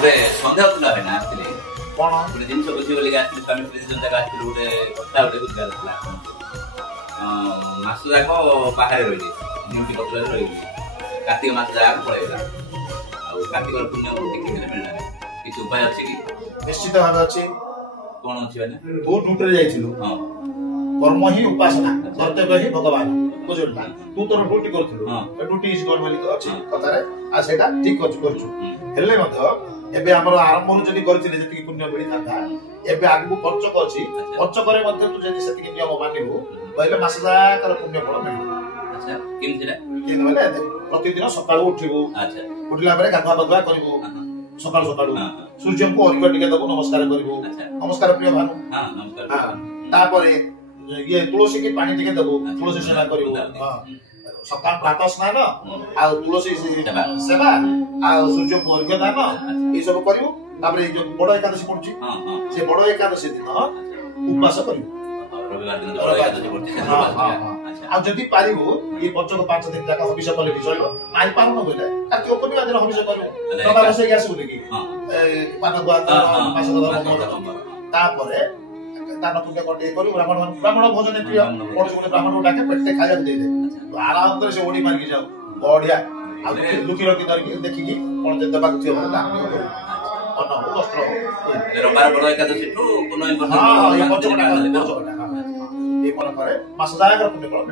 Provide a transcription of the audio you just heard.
ଗୋଟେ ସନ୍ଦେହ ଥିଲା ଭାଇନା ଆସିଥିଲି କଣ ଗୋଟେ ଜିନିଷ ବୁଝି ବୋଲି ଆସିଥିଲି ସ୍ୱାମୀ ସ୍ତ୍ରୀ ଦୁଇ ଜାଗା ଆସିଥିଲି ଗୋଟେ କଥା ଗୋଟେ ବୁଝିବାର ଥିଲା ମାସ ଯାକ ବାହାରେ ରହିଲି ଡ୍ୟୁଟି କଟଲାରେ ରହିଲି କାର୍ତ୍ତିକ ମାସ ଯାକ ପଳେଇଲା ଆଉ କାର୍ତ୍ତିକର ପୁଣ୍ୟ ଟିକେ ହେଲେ ମିଳିଲାନି କିଛି ଉପାୟ ଅଛି କି? ନିଶ୍ଚିତ ଭାବେ ଅଛି। କଣ ଅଛି ଭାଇନା? ତୁ ଡ୍ୟୁଟିରେ ଯାଇଥିଲୁ कर्म ही उपासना कर्तव्य ही भगवान बुझल ना तू तोर ड्यूटी करथिलु ड्यूटी इज गॉड मालिक अछि कथारे आ सेटा ठीक अछि करछु हेले मध्य एबे हमर आरंभ जदी करथिले जति पुण्य मिली थाता एबे आगु पंचक अछि पंचक करे मध्य तू जदी सेति नियम मानिबु पहिले मासदा कर पुण्य फल मिलिबु। अच्छा केमथिला के माने प्रतिदिन सकाळ उठिबु अच्छा उठिला परे गाधा बदवा करिबु सकाळ सकाळ सूर्य को अर्घ्य टिके दबु नमस्कार करिबु नमस्कार प्रिय भानु हां नमस्कार तापरे ये तुलसी की पानी टिके दबु तुलसी सेवा करिबु हां सकाळ प्रातः स्नान आ तुलसी सेवा आ सूर्य को अर्घ्य दान ए सब करिबु तापरे जो बड़ एकादशी पड़छि से बड़ एकादशी दिन उपवास करिबु रविवार दिन बड़ एकादशी पड़छि आ जदी पारिबु ये पंचक 5 दिन जाका हविष कले भी चलिबो नाइ पारनो बोले कार्तिक पूर्णिमा दिन हविष करिबु सदा रसे ग्यास बोले की पान गुआ मास धर्म तापरे दान पुण्य कोटे करू ब्राह्मण भोजन प्रिय पड़ोस बोले ब्राह्मण डाके पेटे खाया दे दे तो आराम करे से ओडी मार के जाओ बढ़िया आ दुखी रखी धर देखि की कोन दे दबा के बोले ना अन्न हो वस्त्र हो रविवार बड़ एकादशी टू पुनः हां ये पंचकटा ये मन करे मास जाकर पुण्य करो